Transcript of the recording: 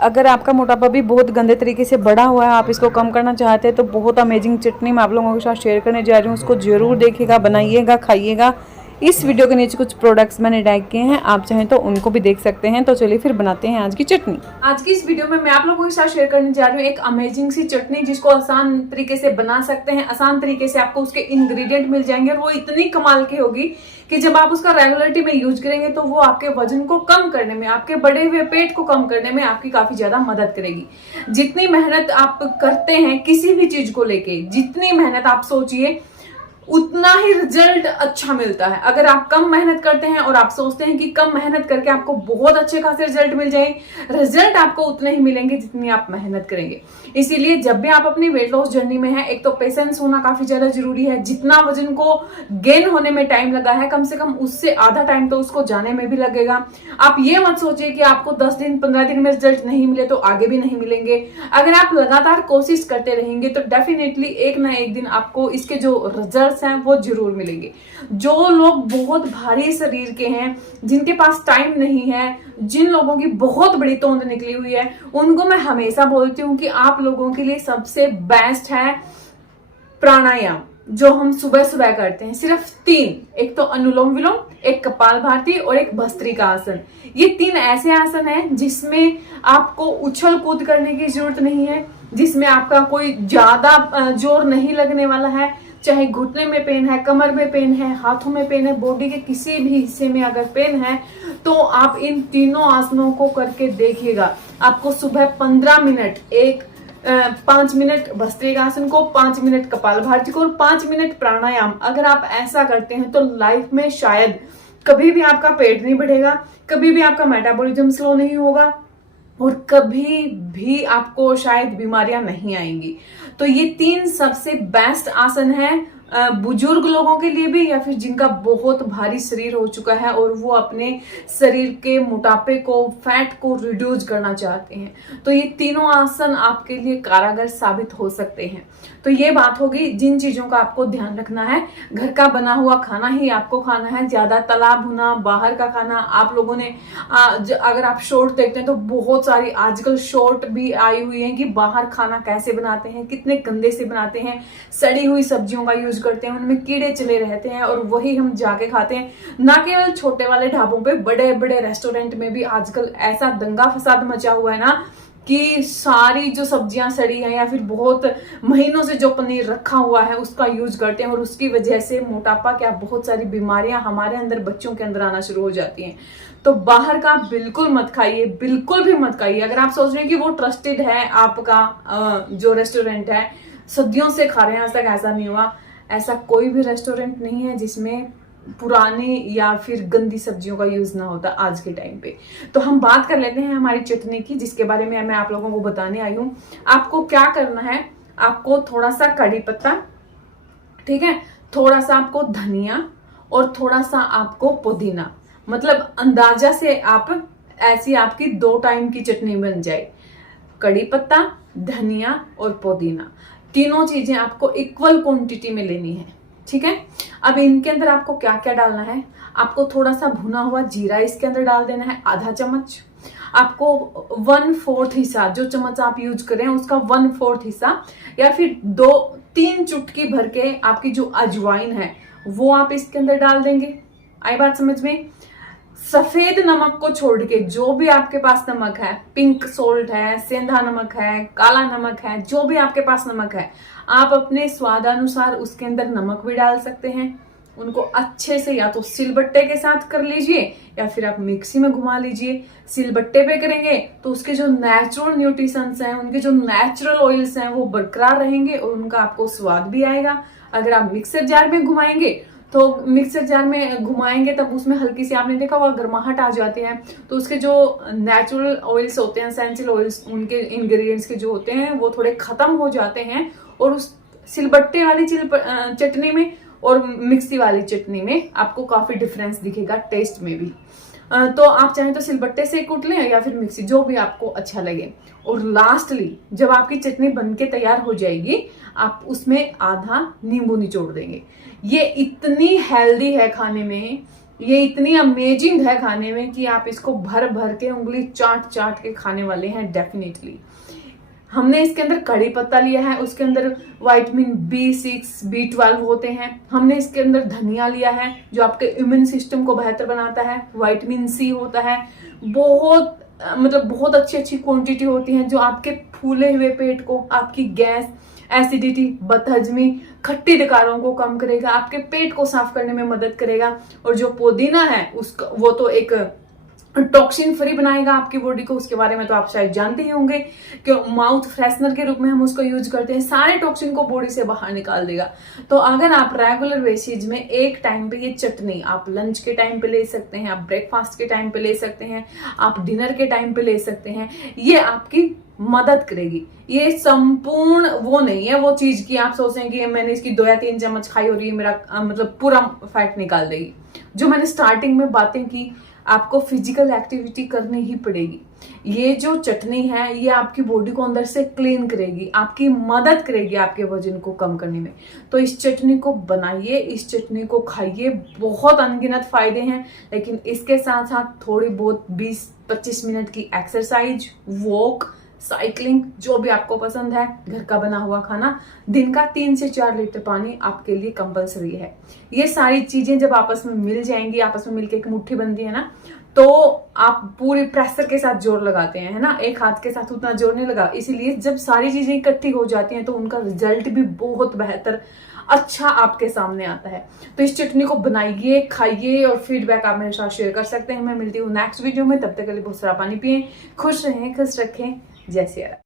अगर आपका मोटापा भी बहुत गंदे तरीके से बढ़ा हुआ है, आप इसको कम करना चाहते हैं, तो बहुत अमेजिंग चटनी मैं आप लोगों के साथ शेयर करने जा रही हूँ। उसको जरूर देखिएगा, बनाइएगा, खाइएगा। इस वीडियो के नीचे कुछ प्रोडक्ट्स मैंने टैग किए हैं, आप चाहें तो उनको भी देख सकते हैं। तो चलिए फिर बनाते हैं आज की चटनी। आज की इस वीडियो में मैं आप लोगों के साथ शेयर करने जा रही हूँ एक अमेजिंग सी चटनी, जिसको आसान तरीके से बना सकते हैं। आसान तरीके से आपको उसके इंग्रेडिएंट मिल जाएंगे और वो इतनी कमाल की होगी कि जब आप उसका रेगुलरिटी में यूज करेंगे तो वो आपके वजन को कम करने में, आपके बढ़े हुए पेट को कम करने में आपकी काफी ज्यादा मदद करेगी। जितनी मेहनत आप करते हैं किसी भी चीज को लेके, जितनी मेहनत आप सोचिए उतना ही रिजल्ट अच्छा मिलता है। अगर आप कम मेहनत करते हैं और आप सोचते हैं कि कम मेहनत करके आपको बहुत अच्छे खासे रिजल्ट मिल जाए, रिजल्ट आपको उतने ही मिलेंगे जितनी आप मेहनत करेंगे। इसीलिए जब भी आप अपनी वेट लॉस जर्नी में हैं, एक तो पेशेंस होना काफी ज्यादा जरूरी है। जितना वजन को गेन होने में टाइम लगा है, कम से कम उससे आधा टाइम तो उसको जाने में भी लगेगा। आप ये मत सोचिए कि आपको 10 दिन 15 दिन में रिजल्ट नहीं मिले तो आगे भी नहीं मिलेंगे। अगर आप लगातार कोशिश करते रहेंगे तो डेफिनेटली एक ना एक दिन आपको इसके जो रिजल्ट हैं वो जरूर मिलेंगे। जो लोग बहुत भारी शरीर के हैं, जिनके पास टाइम नहीं है, जिन लोगों की बहुत बड़ी तोंद निकली हुई है, उनको मैं हमेशा बोलती हूँ कि आप लोगों के लिए सबसे बेस्ट है प्राणायाम, जो हम सुबह सुबह करते हैं। सिर्फ 3, एक तो अनुलोम विलोम, एक कपालभाति और एक भस्त्रिका आसन। ये 3 ऐसे आसन हैं जिसमें आपको उछल कूद करने की जरूरत नहीं है, जिसमें आपका कोई ज्यादा जोर नहीं लगने वाला है। चाहे घुटने में पेन है, कमर में पेन है, हाथों में पेन है, बॉडी के किसी भी हिस्से में अगर पेन है, तो आप इन तीनों आसनों को करके देखिएगा। आपको सुबह 15 मिनट 5 मिनट भस्त्रिकासन को, 5 मिनट कपालभाति को और 5 मिनट प्राणायाम, अगर आप ऐसा करते हैं तो लाइफ में शायद कभी भी आपका पेट नहीं बढ़ेगा, कभी भी आपका मेटाबॉलिज्म स्लो नहीं होगा और कभी भी आपको शायद बीमारियां नहीं आएंगी। तो ये 3 सबसे बेस्ट आसन है बुजुर्ग लोगों के लिए भी, या फिर जिनका बहुत भारी शरीर हो चुका है और वो अपने शरीर के मोटापे को, फैट को रिड्यूस करना चाहते हैं। तो ये तीनों आसन आपके लिए कारगर साबित हो सकते हैं। तो ये बात होगी जिन चीजों का आपको ध्यान रखना है। घर का बना हुआ खाना ही आपको खाना है, ज्यादा तला भुना बाहर का खाना। आप लोगों ने अगर आप शॉर्ट देखते हैं तो बहुत सारी आजकल शॉर्ट भी आई हुई है कि बाहर खाना कैसे बनाते हैं, कितने गंदे से बनाते हैं, सड़ी हुई सब्जियों का यूज करते हैं, उनमें कीड़े चले रहते हैं और वही हम जाके खाते हैं। ना केवल छोटे वाले ढाबों पे, बड़े बड़े रेस्टोरेंट में भी आजकल ऐसा दंगा फसाद मचा हुआ है ना कि सारी जो सब्जियां सड़ी हैं या फिर बहुत महीनों से जो पनीर रखा हुआ है उसका यूज करते हैं और उसकी वजह से मोटापा क्या बहुत सारी बीमारियां हमारे अंदर, बच्चों के अंदर आना शुरू हो जाती हैं। तो बाहर का बिल्कुल मत खाइए, बिल्कुल भी मत खाइए। अगर आप सोच रहे हैं कि वो ट्रस्टेड है आपका जो रेस्टोरेंट है, सदियों से खा रहे हैं, आज तक ऐसा नहीं हुआ। ऐसा कोई भी रेस्टोरेंट नहीं है जिसमें पुरानी या फिर गंदी सब्जियों का यूज ना होता आज के टाइम पे। तो हम बात कर लेते हैं हमारी चटनी की, जिसके बारे में मैं आप लोगों को बताने आई हूँ। आपको क्या करना है, आपको थोड़ा सा कड़ी पत्ता, ठीक है, थोड़ा सा आपको धनिया और थोड़ा सा आपको पुदीना, मतलब अंदाजा से आप ऐसी आपकी 2 टाइम की चटनी बन जाए। कड़ी पत्ता, धनिया और पुदीना, तीनों चीजें आपको इक्वल क्वांटिटी में लेनी है, ठीक है। अब इनके अंदर आपको क्या क्या डालना है, आपको थोड़ा सा भुना हुआ जीरा इसके अंदर डाल देना है, आधा चम्मच। आपको 1/4 हिस्सा, जो चम्मच आप यूज करें उसका 1/4 हिस्सा, या फिर 2-3 चुटकी भर के आपकी जो अजवाइन है वो आप इसके अंदर डाल देंगे। आई बात समझ में। सफेद नमक को छोड़ के जो भी आपके पास नमक है, पिंक सोल्ट है, सेंधा नमक है, काला नमक है, जो भी आपके पास नमक है, आप अपने स्वादानुसार उसके अंदर नमक भी डाल सकते हैं। उनको अच्छे से या तो सिलबट्टे के साथ कर लीजिए या फिर आप मिक्सी में घुमा लीजिए। सिलबट्टे पे करेंगे तो उसके जो नेचुरल न्यूट्रिशंस हैं, उनके जो नेचुरल ऑयल्स हैं वो बरकरार रहेंगे और उनका आपको स्वाद भी आएगा। अगर आप मिक्सर जार में घुमाएंगे तो मिक्सर जार में घुमाएंगे तब उसमें हल्की सी, आपने देखा हुआ, गर्माहट आ जाती है, तो उसके जो नेचुरल ऑयल्स होते हैं, एसेंशियल ऑयल्स, उनके इंग्रेडिएंट्स के जो होते हैं वो थोड़े खत्म हो जाते हैं और उस सिलबट्टे वाली चटनी में और मिक्सी वाली चटनी में आपको काफी डिफरेंस दिखेगा टेस्ट में भी। तो आप चाहें तो सिलबट्टे से कूट लें या फिर मिक्सी, जो भी आपको अच्छा लगे। और लास्टली जब आपकी चटनी बनके तैयार हो जाएगी, आप उसमें आधा नींबू निचोड़ देंगे। ये इतनी हेल्दी है खाने में ये इतनी अमेजिंग है खाने में कि आप इसको भर भर के उंगली चाट चाट के खाने वाले हैं डेफिनेटली। हमने इसके अंदर कड़ी पत्ता लिया है, उसके अंदर विटामिन B6 B12 होते हैं। हमने इसके अंदर धनिया लिया है जो आपके इम्यून सिस्टम को बेहतर बनाता है। विटामिन C होता है, बहुत बहुत अच्छी अच्छी क्वांटिटी होती है जो आपके फूले हुए पेट को, आपकी गैस, एसिडिटी, बदहजमी, खट्टी डकारों को कम करेगा, आपके पेट को साफ करने में मदद करेगा। और जो पुदीना है उसका वो तो एक टॉक्सिन फ्री बनाएगा आपकी बॉडी को, उसके बारे में तो आप शायद जानते ही होंगे कि माउथ फ्रेशनर के रूप में हम उसको यूज करते हैं, सारे टॉक्सिन को बॉडी से बाहर निकाल देगा। तो अगर आप रेगुलर बेसिस में एक टाइम पे ये चटनी आप लंच के टाइम पे ले सकते हैं, आप ब्रेकफास्ट के टाइम पे ले सकते हैं, आप डिनर के टाइम पे ले सकते हैं, ये आपकी मदद करेगी। ये संपूर्ण वो नहीं है वो चीज की आप सोचें कि मैंने इसकी 2 या 3 चम्मच खाई और ये मेरा पूरा फैट निकाल देगी। जो मैंने स्टार्टिंग में बातें की, आपको फिजिकल एक्टिविटी करनी ही पड़ेगी। ये जो चटनी है ये आपकी बॉडी को अंदर से क्लीन करेगी, आपकी मदद करेगी आपके वजन को कम करने में। तो इस चटनी को बनाइए, इस चटनी को खाइए, बहुत अनगिनत फायदे हैं। लेकिन इसके साथ साथ थोड़ी बहुत 20-25 मिनट की एक्सरसाइज, वॉक, साइकिलिंग, जो भी आपको पसंद है, घर का बना हुआ खाना, दिन का 3 से 4 लीटर पानी आपके लिए कंपलसरी है। ये सारी चीजें जब आपस में मिल जाएंगी, आपस में मिलके एक मुट्ठी बनती है ना, तो आप पूरे प्रेशर के साथ जोर लगाते हैं, है ना, एक हाथ के साथ उतना जोर नहीं लगा। इसीलिए जब सारी चीजें इकट्ठी हो जाती हैं तो उनका रिजल्ट भी बहुत बेहतर, अच्छा आपके सामने आता है। तो इस चटनी को बनाइए, खाइए और फीडबैक आप मेरे साथ शेयर कर सकते हैं। मैं मिलती हूँ नेक्स्ट वीडियो में, तब तक के लिए बहुत सारा पानी पिए, खुश रहें, खुश रखें। जय सिया राम।